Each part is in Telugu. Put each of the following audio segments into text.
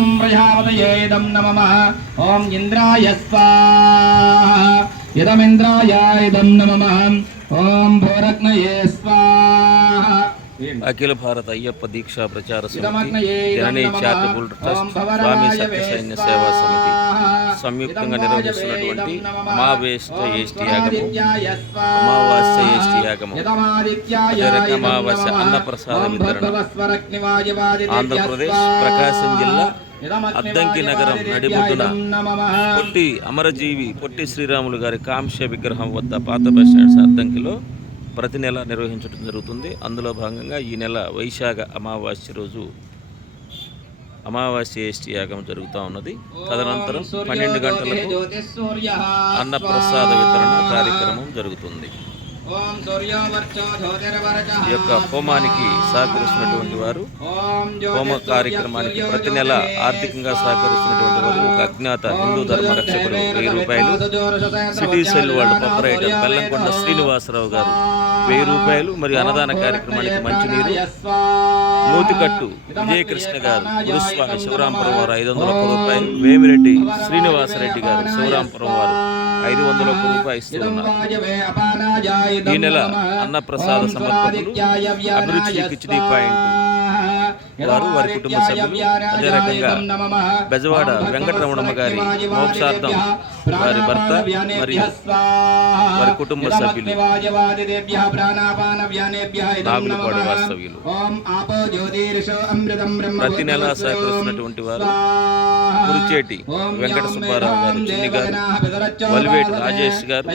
इदं प्रजापतये इदं नमः ओम इंद्राय स्वाहा इदमिंद्राय इदं नमः ओम भोरग्नये स्वाहा అఖిల భారత అయ్యప్ప దీక్షా ప్రచార సమితి జననీ చారిటబుల్ ట్రస్ట్ స్వామి సత్య సైన్య సేవా సమితి సంయుక్తంగా నిర్వహిస్తున్నటువంటి అమావాస్య ఏష్టి యాగము అమావాస్య అన్నప్రసాద వితరణ ఆంధ్రప్రదేశ్ ప్రకాశం జిల్లా అద్దంకి నగరం నడిబొడ్డున పొట్టి అమరజీవి పొట్టి శ్రీరాములు గారి కాంస్య విగ్రహం వద్ద పాత బస్ స్టాండ్ అద్దంకిలో ప్రతి నెల నిర్వహించడం జరుగుతుంది. అందులో భాగంగా ఈ నెల వైశాఖ అమావాస్య రోజు అమావాస్య ఏష్టి యాగం జరుగుతూ ఉన్నది. తదనంతరం 12 గంటలకు అన్నప్రసాద వితరణ కార్యక్రమం జరుగుతుంది. ఈ యొక్క హోమానికి సహకరిస్తున్నటువంటి వారు, హోమ కార్యక్రమానికి ప్రతి నెల ఆర్థికంగా సహకరిస్తున్నటువంటి వారు ఒక అజ్ఞాత హిందూ ధర్మ రక్షకుడు 1000 రూపాయలు, సిటీ సెల్ వాళ్ళు ఆపరేటర్ బెల్లంకొండ శ్రీనివాసరావు గారు 1000 రూపాయలు, మరియు అన్నదాన కార్యక్రమానికి మంచినీరు నూతికట్టు విజయకృష్ణ గారు గురుస్వామి శివరాంపురం వారు 501 రూపాయలు, వేమిరెడ్డి శ్రీనివాసరెడ్డి గారు శివరాంపురం వారు 501 రూపాయలు ఇస్తున్నారు. ఈ నెల అన్నప్రసాద సమర్పకులు అభిరుచి కిచిడి పాయింట్ వారు, వారి కుటుంబ సభ్యులు, అదే రకంగా బెజవాడ వెంకటరమణమ్మ గారి మోక్షార్థం వారి భర్త మరియు వారి కుటుంబ సభ్యులు, నాగులపాడు వాస్తవ్యులు ప్రతి నెల సహకరిస్తున్నటువంటి వారు కురిచేటి వెంకట సుబ్బారావు గారు, చిన్ని గారు, వలివేటి రాజేష్ గారు,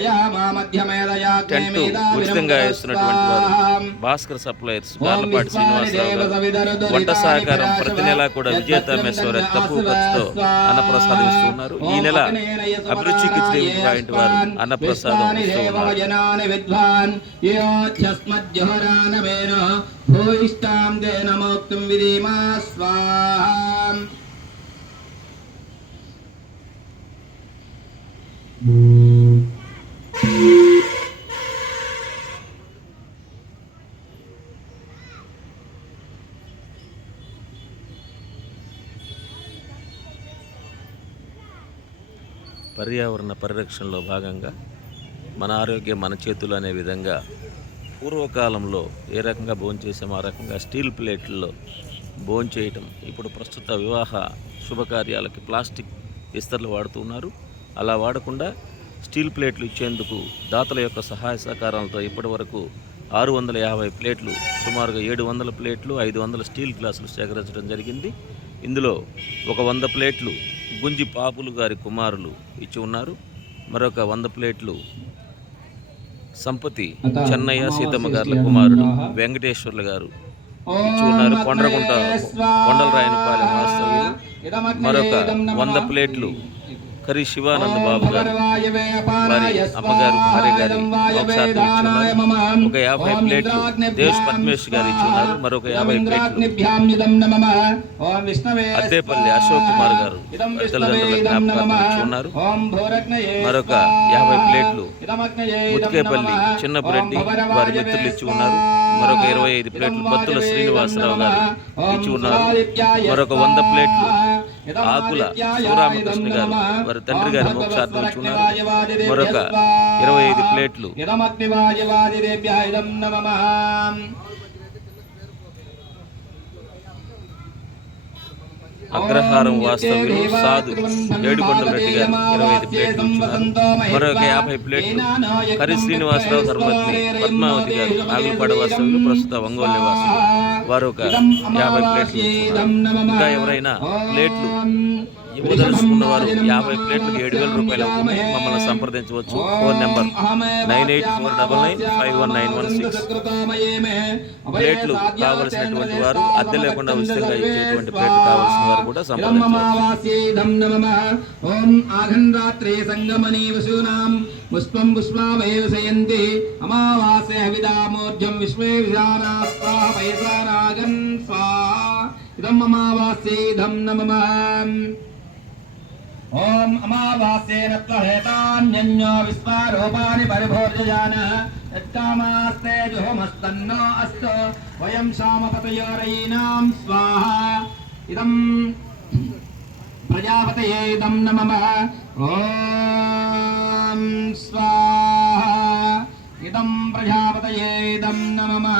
టెంటు ఉచితంగా వేస్తున్నటువంటి వారు భాస్కర్ సప్లయర్స్ గార్లపాటి శ్రీనివాసరావు గారు, వంట సహకారం ప్రతి నెల కూడా విజేత మెస్వర తక్కువ ఖర్చుతో అన్నప్రసాదం ఇస్తున్నారు. ఈ నెల అభిరుచి కిచిడి పాయింట్ వారు అన్నప్రసాదం ఇస్తున్నారు. పర్యావరణ పరిరక్షణలో భాగంగా మన ఆరోగ్యం మన చేతులు అనే విధంగా పూర్వకాలంలో ఏ రకంగా భోంచేసామో ఆ రకంగా స్టీల్ ప్లేట్లలో భోంచేయటం ఇప్పుడు ప్రస్తుత వివాహ శుభకార్యాలకి ప్లాస్టిక్ విస్తరలు వాడుతున్నారు. అలా వాడకుండా స్టీల్ ప్లేట్లు ఇచ్చేందుకు దాతల యొక్క సహాయ సహకారాలతో ఇప్పటి వరకు 650 ప్లేట్లు, సుమారుగా 700 ప్లేట్లు, 500 స్టీల్ గ్లాసులు సేకరించడం జరిగింది. ఇందులో ఒక 100 ప్లేట్లు గుంజి పాపులు గారి కుమారులు ఇచ్చి ఉన్నారు. మరొక 100 ప్లేట్లు సంపతి చెన్నయ్య సీతమ్మ గారుల కుమారుడు వెంకటేశ్వర్లు గారు ఇచ్చి ఉన్నారు. కొండలరాయనపాలెం వాస్తవ్యులు మరొక 100 ప్లేట్లు కరి శివానంద బాబు గారు, వారి అమ్మగారు భార్య గారి మోక్షార్థం ఇచ్చున్నారు. ఒక 50 ప్లేట్లు దేశ్ పద్మేష్ గారు ఇచ్చున్నారు. మరొక 50 ప్లేట్లు అద్దేపల్లి అశోక్ కుమార్ గారు తల్లిదండ్రుల జ్ఞాపకార్థం ఇచ్చున్నారు. మరొక 50 ప్లేట్లు ముత్కేపల్లి చిన్నపురెడ్డి వారి మిత్రులు ఇచ్చి ఉన్నారు. మరొక 25 ప్లేట్లు బత్తుల శ్రీనివాసరావు గారు ఇచ్చి ఉన్నారు. మరొక 100 ప్లేట్లు ఆకుల శివరామకృష్ణ గారు వారి తండ్రి గారి మోక్షార్థం ఇచ్చి ఉన్నారు. మరొక 25 ప్లేట్లు అగ్రహారం వాస్తవ్యులు సాధు ఏడుకొండల రెడ్డి గారు 25 ప్లేట్లు ఇచ్చున్నారు. మరొక 50 ప్లేట్లు కరి శ్రీనివాసరావు ధర్మపత్ని పద్మావతి గారు నాగులపాడ వాస్తవ్యులు, ప్రస్తుత ఒంగోలు నివాసులు, వారు ఒక 50 ప్లేట్లు ఇచ్చున్నారు. ఇంకా ఎవరైనా ప్లేట్లు ఇవ్వదలుచుకున్న వారు 50 ప్లేట్లకు 7,000 రూపాయలు అవుతుంది. మమ్మల్ని సంప్రదించవచ్చు. Phone number 9849951916. ప్లేట్లు కావలసినటువంటి వారు అద్దె లేకుండా ఉచితంగా ఇచ్చేటువంటి ప్లేట్లు కావలసిన వారు కూడా సంప్రదించవచ్చు. ओम अमावास्येन त्वहेतान्यन्यो विश्वारूपाणि परिभोज्यजानः यत्कामास्ते जुहोमस्तन्नो अस्तु वयं शामपतयोरयीनां स्वाहा इदं ప్రజాపతయే ఇదం నమః ఓం స్వాహా ఇదం ప్రజాపతయే ఇదం నమః